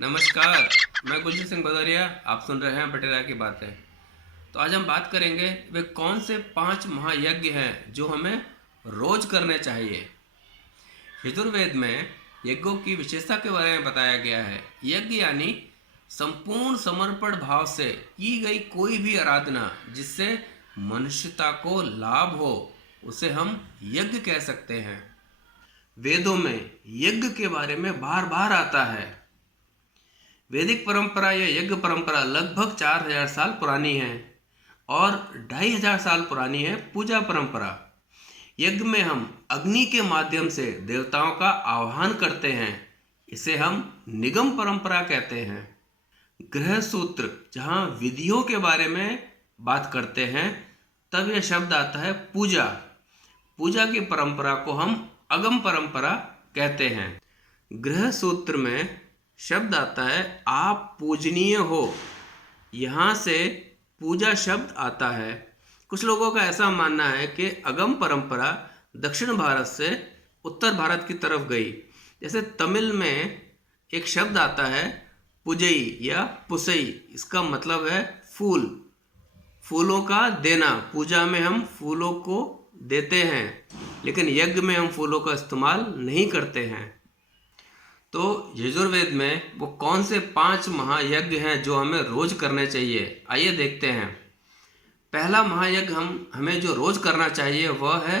नमस्कार। मैं कुलजीत सिंह भदौरिया। आप सुन रहे हैं बटेरा की बातें। तो आज हम बात करेंगे वे कौन से 5 महायज्ञ हैं जो हमें रोज करने चाहिए। यजुर्वेद में यज्ञों की विशेषता के बारे में बताया गया है। यज्ञ यानी संपूर्ण समर्पण भाव से की गई कोई भी आराधना जिससे मनुष्यता को लाभ हो, उसे हम यज्ञ कह सकते हैं। वेदों में यज्ञ के बारे में बार बार आता है। वैदिक परंपरा या यज्ञ परंपरा लगभग 4000 साल पुरानी है और 2500 साल पुरानी है पूजा परंपरा। यज्ञ में हम अग्नि के माध्यम से देवताओं का आह्वान करते हैं। इसे हम निगम परंपरा कहते हैं। गृह सूत्र जहाँ विधियों के बारे में बात करते हैं, तब यह शब्द आता है पूजा। पूजा की परंपरा को हम अगम परंपरा कहते हैं। गृह सूत्र में शब्द आता है आप पूजनीय हो। यहाँ से पूजा शब्द आता है। कुछ लोगों का ऐसा मानना है कि अगम परंपरा दक्षिण भारत से उत्तर भारत की तरफ गई। जैसे तमिल में एक शब्द आता है पुजई या पुसई। इसका मतलब है फूल, फूलों का देना। पूजा में हम फूलों को देते हैं, लेकिन यज्ञ में हम फूलों का इस्तेमाल नहीं करते हैं। तो यजुर्वेद में वो कौन से 5 महायज्ञ हैं जो हमें रोज करने चाहिए, आइए देखते हैं। पहला महायज्ञ हमें जो रोज करना चाहिए वह है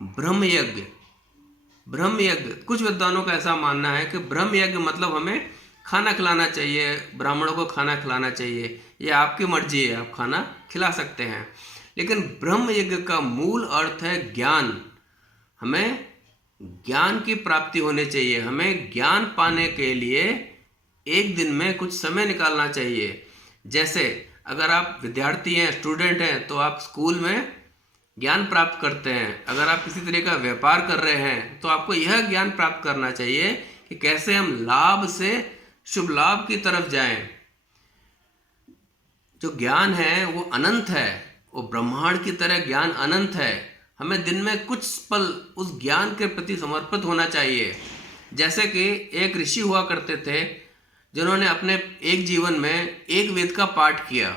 ब्रह्म यज्ञ। ब्रह्म यज्ञ, कुछ विद्वानों का ऐसा मानना है कि ब्रह्म यज्ञ मतलब हमें खाना खिलाना चाहिए, ब्राह्मणों को खाना खिलाना चाहिए। ये आपकी मर्जी है, आप खाना खिला सकते हैं। लेकिन ब्रह्म यज्ञ का मूल अर्थ है ज्ञान। हमें ज्ञान की प्राप्ति होनी चाहिए। हमें ज्ञान पाने के लिए एक दिन में कुछ समय निकालना चाहिए। जैसे अगर आप विद्यार्थी हैं, स्टूडेंट हैं, तो आप स्कूल में ज्ञान प्राप्त करते हैं। अगर आप किसी तरह का व्यापार कर रहे हैं तो आपको यह ज्ञान प्राप्त करना चाहिए कि कैसे हम लाभ से शुभ लाभ की तरफ जाएं। जो ज्ञान है वो अनंत है, वो ब्रह्मांड की तरह ज्ञान अनंत है। हमें दिन में कुछ पल उस ज्ञान के प्रति समर्पित होना चाहिए। जैसे कि एक ऋषि हुआ करते थे जिन्होंने अपने एक जीवन में एक वेद का पाठ किया।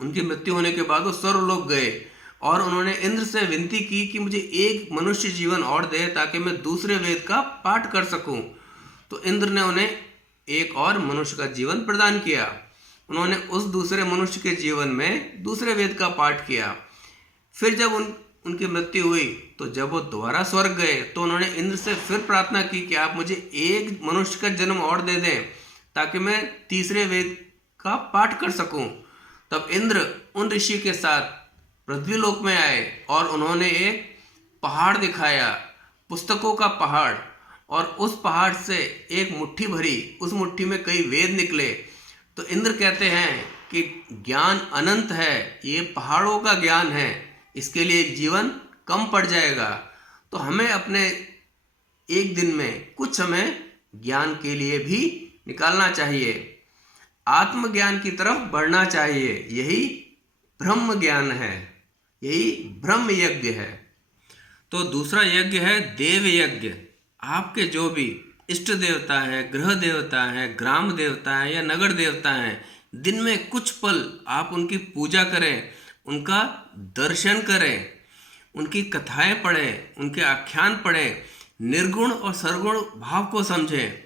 उनकी मृत्यु होने के बाद वो स्वर्गलोक गए और उन्होंने इंद्र से विनती की कि मुझे एक मनुष्य जीवन और दे ताकि मैं दूसरे वेद का पाठ कर सकूं। तो इंद्र ने उन्हें एक और मनुष्य का जीवन प्रदान किया। उन्होंने उस दूसरे मनुष्य के जीवन में दूसरे वेद का पाठ किया। फिर जब उनकी मृत्यु हुई तो जब वो दोबारा स्वर्ग गए तो उन्होंने इंद्र से फिर प्रार्थना की कि आप मुझे एक मनुष्य का जन्म और दे दें ताकि मैं तीसरे वेद का पाठ कर सकूं। तब इंद्र उन ऋषि के साथ पृथ्वीलोक में आए और उन्होंने एक पहाड़ दिखाया, पुस्तकों का पहाड़। और उस पहाड़ से एक मुट्ठी भरी, उस मुट्ठी में कई वेद निकले। तो इंद्र कहते हैं कि ज्ञान अनंत है, ये पहाड़ों का ज्ञान है, इसके लिए एक जीवन कम पड़ जाएगा। तो हमें अपने एक दिन में कुछ समय ज्ञान के लिए भी निकालना चाहिए। आत्मज्ञान की तरफ बढ़ना चाहिए। यही ब्रह्म ज्ञान है, यही ब्रह्म यज्ञ है। तो दूसरा यज्ञ है देव यज्ञ। आपके जो भी इष्ट देवता है, गृह देवता है, ग्राम देवता है या नगर देवता है, दिन में कुछ पल आप उनकी पूजा करें, उनका दर्शन करें, उनकी कथाएं पढ़ें, उनके आख्यान पढ़ें, निर्गुण और सरगुण भाव को समझें।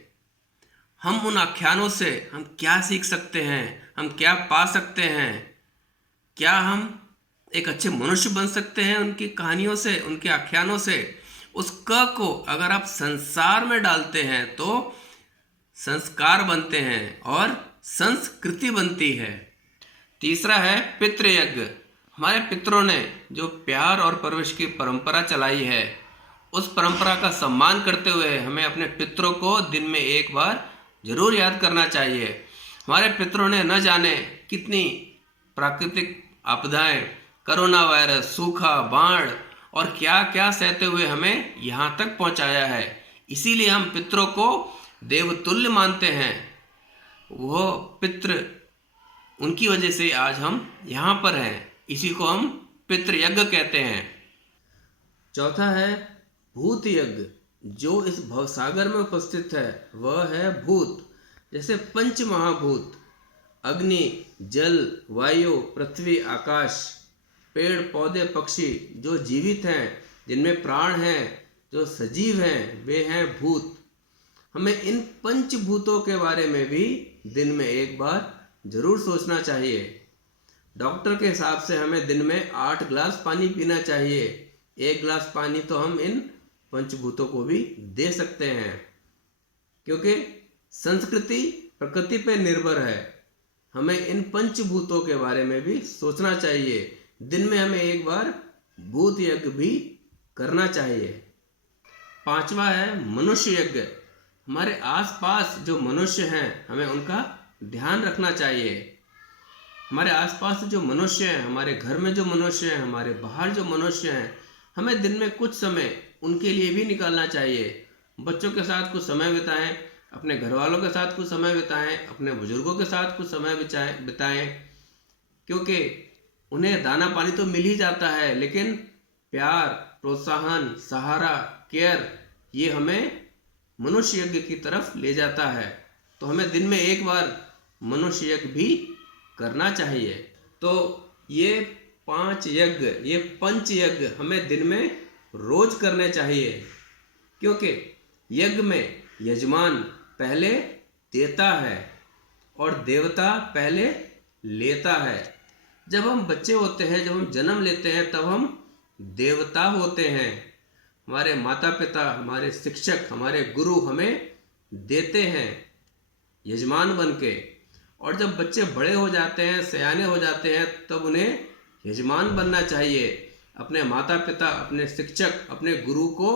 हम उन आख्यानों से हम क्या सीख सकते हैं, हम क्या पा सकते हैं, क्या हम एक अच्छे मनुष्य बन सकते हैं उनकी कहानियों से, उनके आख्यानों से। उस क को अगर आप संसार में डालते हैं तो संस्कार बनते हैं और संस्कृति बनती है। तीसरा है पितृयज्ञ। हमारे पितरों ने जो प्यार और परवरिश की परंपरा चलाई है, उस परंपरा का सम्मान करते हुए हमें अपने पितरों को दिन में एक बार जरूर याद करना चाहिए। हमारे पितरों ने न जाने कितनी प्राकृतिक आपदाएं, कोरोना वायरस, सूखा, बाढ़ और क्या क्या सहते हुए हमें यहाँ तक पहुँचाया है। इसीलिए हम पितरों को देवतुल्य मानते हैं। वो पितृ, उनकी वजह से आज हम यहाँ पर हैं। इसी को हम पितृयज्ञ कहते हैं। चौथा है भूत यज्ञ। जो इस भवसागर में उपस्थित है वह है भूत। जैसे पंच महाभूत अग्नि, जल, वायु, पृथ्वी, आकाश, पेड़ पौधे, पक्षी जो जीवित हैं, जिनमें प्राण हैं, जो सजीव हैं, वे हैं भूत। हमें इन पंचभूतों के बारे में भी दिन में एक बार जरूर सोचना चाहिए। डॉक्टर के हिसाब से हमें दिन में 8 गिलास पानी पीना चाहिए। 1 गिलास पानी तो हम इन पंचभूतों को भी दे सकते हैं, क्योंकि संस्कृति प्रकृति पर निर्भर है। हमें इन पंचभूतों के बारे में भी सोचना चाहिए। दिन में हमें एक बार भूत यज्ञ भी करना चाहिए। 5वां है मनुष्य यज्ञ। हमारे आसपास जो मनुष्य हैं, हमें उनका ध्यान रखना चाहिए। हमारे आसपास जो मनुष्य हैं, हमारे घर में जो मनुष्य हैं, हमारे बाहर जो मनुष्य हैं, हमें दिन में कुछ समय उनके लिए भी निकालना चाहिए। बच्चों के साथ कुछ समय बिताएं, अपने घर वालों के साथ कुछ समय बिताएं, अपने बुजुर्गों के साथ कुछ समय बिताएं, क्योंकि उन्हें दाना पानी तो मिल ही जाता है, लेकिन प्यार, प्रोत्साहन, सहारा, केयर, ये हमें मनुष्य यज्ञ की तरफ ले जाता है। तो हमें दिन में एक बार मनुष्य यज्ञ भी करना चाहिए। तो ये 5 यज्ञ, ये पंच यज्ञ हमें दिन में रोज करने चाहिए, क्योंकि यज्ञ में यजमान पहले देता है और देवता पहले लेता है। जब हम बच्चे होते हैं, जब हम जन्म लेते हैं, तब हम देवता होते हैं। हमारे माता पिता, हमारे शिक्षक, हमारे गुरु हमें देते हैं यजमान बन के। और जब बच्चे बड़े हो जाते हैं, सयाने हो जाते हैं, तब उन्हें यजमान बनना चाहिए। अपने माता पिता, अपने शिक्षक, अपने गुरु को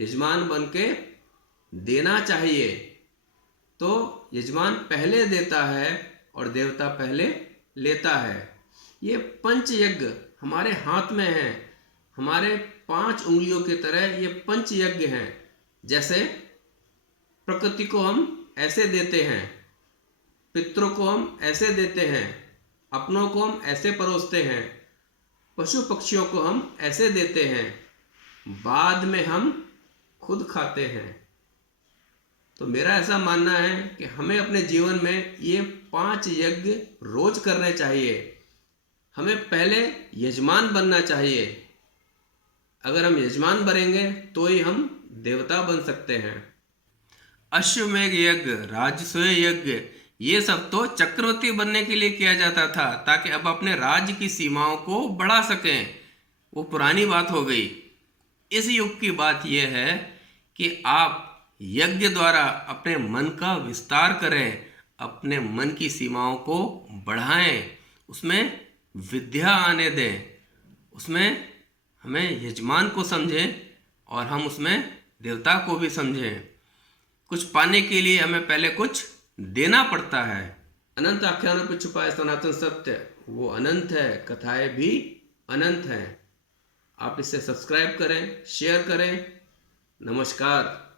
यजमान बन के देना चाहिए। तो यजमान पहले देता है और देवता पहले लेता है। ये पंच यज्ञ हमारे हाथ में है। हमारे 5 उंगलियों की तरह ये पंच यज्ञ हैं। जैसे प्रकृति को हम ऐसे देते हैं, पितरों को हम ऐसे देते हैं, अपनों को हम ऐसे परोसते हैं, पशु पक्षियों को हम ऐसे देते हैं, बाद में हम खुद खाते हैं। तो मेरा ऐसा मानना है कि हमें अपने जीवन में ये 5 यज्ञ रोज करने चाहिए। हमें पहले यजमान बनना चाहिए। अगर हम यजमान बनेंगे तो ही हम देवता बन सकते हैं। अश्वमेघ यज्ञ, राजसूय यज्ञ, ये सब तो चक्रवर्ती बनने के लिए किया जाता था, ताकि अब अपने राज्य की सीमाओं को बढ़ा सकें। वो पुरानी बात हो गई। इस युग की बात यह है कि आप यज्ञ द्वारा अपने मन का विस्तार करें, अपने मन की सीमाओं को बढ़ाएं, उसमें विद्या आने दें, उसमें हमें यजमान को समझें और हम उसमें देवता को भी समझें। कुछ पाने के लिए हमें पहले कुछ देना पड़ता है। अनंत आख्यानों में छुपा है सनातन सत्य, वो अनंत है, कथाएं भी अनंत हैं। आप इसे सब्सक्राइब करें, शेयर करें। नमस्कार।